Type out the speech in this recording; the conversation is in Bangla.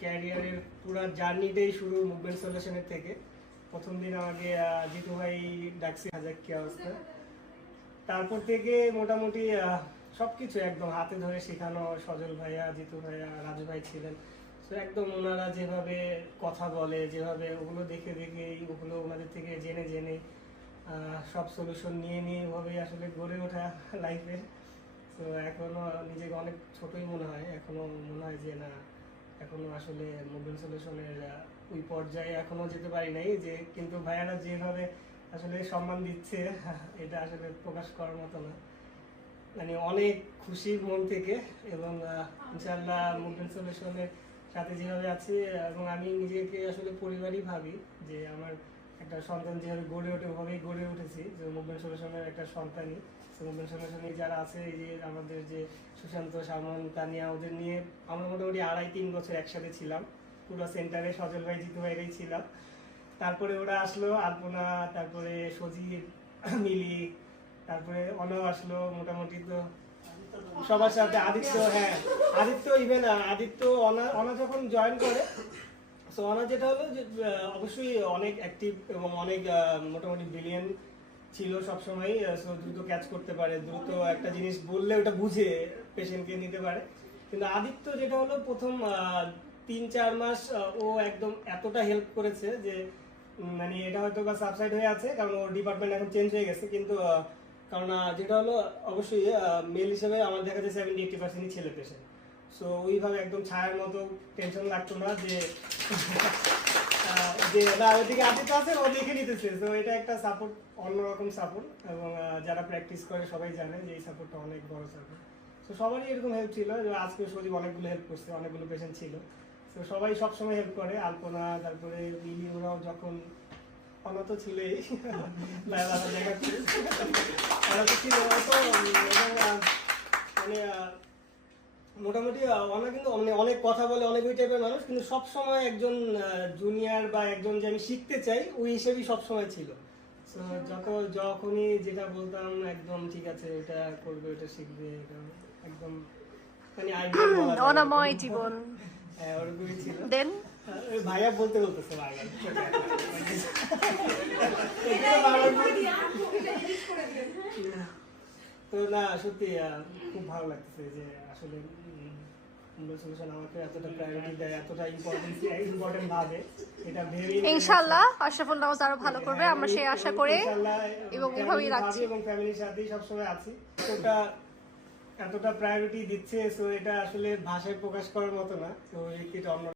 ক্যারিয়ারের পুরো জার্নিটাই শুরু মুভমেন্ট সলিউশনের থেকে। প্রথম দিন আমাকে জিতু ভাই ডাকছে হাজার কি অবস্থা, তারপর থেকে মোটামুটি সবকিছু একদম হাতে ধরে শেখানো। সজল ভাইয়া, জিতু ভাইয়া, রাজু ভাই ছিলেন, তো একদম ওনারা যেভাবে কথা বলে, যেভাবে ওগুলো দেখে দেখে ওগুলো ওনাদের থেকে জেনে জেনে সব সলিউশন নিয়ে নিয়ে ওভাবেই আসলে গড়ে ওঠা লাইফে। তো এখনো নিজেকে অনেক ছোটই মনে হয়, এখনো মনে হয় যে না, এখনো আসলে মুভমেন্ট সলিউশনের ওই পর্যায়ে এখনো যেতে পারি নাই যে, কিন্তু ভাইয়ারা যেভাবে আসলে সম্মান দিচ্ছে এটা আসলে প্রকাশ করার মতো না। মানে অনেক খুশির মন থেকে, এবং ইনশাআল্লাহ মুভমেন্ট সলিউশনের সাথে যেভাবে আছি, এবং আমি নিজেকে আসলে পরিবারই ভাবি যে আমার একটা সন্তান যেভাবে গড়ে ওঠে ওভাবেই গড়ে উঠেছি, যে মুভমেন্ট সলিউশনের একটা সন্তানই। মুভমেন্ট সলিউশনে যারা আছে, এই যে আমাদের যে সুশান্ত, সামন, তানিয়া, ওদের নিয়ে আমরা মোটামুটি 2.5-3 বছর একসাথে ছিলাম। পুরো সেন্টারে সজল ভাই, জিতু ভাইরাই ছিলাম। তারপরে ওরা আসলো, আলপনা, তারপরে সজীব, মিলি, তারপরে অনও আসলো। মোটামুটি তো সবার সাথে আদিত্য, হ্যাঁ আদিত্য, ইভেন আদিত্য অনা যখন জয়েন করে, সো অনা যেটা হলো যে অবশ্যই অনেক অ্যাক্টিভ এবং অনেক মোটামুটি ব্রিলিয়েন্ট ছিল সবসময়। সো দ্রুত ক্যাচ করতে পারে, দ্রুত একটা জিনিস বললে ওটা বুঝে পেশেন্টকে নিতে পারে। কিন্তু আদিত্য যেটা হলো প্রথম 3-4 মাস ও একদম এতটা হেল্প করেছে যে মানে এটা হয়তো বা সাবসাইড হয়ে আছে, কারণ ওর ডিপার্টমেন্ট এখন চেঞ্জ হয়ে গেছে। কিন্তু কারণ যেটা হলো অবশ্যই মেল হিসেবে আমার দেখা যায় 70-80% ছেলে পেশেন্ট। সো ওইভাবে একদম ছায়ার মতো টেনশন লাগতো না যে যে না ওইদিকে আদিত্য আছে, ও দেখে নিতেছে। তো এটা একটা সাপোর্ট, অন্যরকম সাপোর্ট, এবং যারা প্র্যাকটিস করে সবাই জানে যে এই সাপোর্টটা অনেক বড় সাপোর্ট। তো সবারই এরকম হেল্প ছিল, যে আজকে সজীব অনেকগুলো হেল্প করছে, অনেকগুলো পেশেন্ট ছিল। তো সবাই সবসময় হেল্প করে, আলপনা, তারপরে মিলি, ওরাও যখন অনত ছিলই দেখা ছিল তো, মানে মোটামুটি অনেক, কিন্তু অনেক কথা বলে, অনেক ওই টাইপের মানুষ, কিন্তু সবসময় একজন জুনিয়র বা একজন যে আমি শিখতে চাই ওই হিসেবেই সবসময় ছিল। তো যখনই যেটা বলতাম একদম ঠিক আছে, এটা করবে, এটা শিখবে, এটা একদম মানে অনাময় জীবন। হ্যাঁ ওরকমই ছিল। দেন ভাইয়া বলতে বলতেছে তো না, সত্যি খুব ভালো লাগতেছে যে আসলে সলিউশন আমাকে এতটা প্রায়োরিটি দেয়, এতটা ইম্পর্টেন্ট ভাবে, এটা ভেবে ইনশাআল্লাহ আশরাফুল নামাজ আরো ভালো করবে, আমরা সেই আশা করে এবং এভাবেই রাখছি, এবং ফ্যামিলির সাথেই সবসময় আছি। এতটা প্রায়োরিটি দিচ্ছে, সো এটা আসলে ভাষায় প্রকাশ করার মতো না। তো এটা অন্য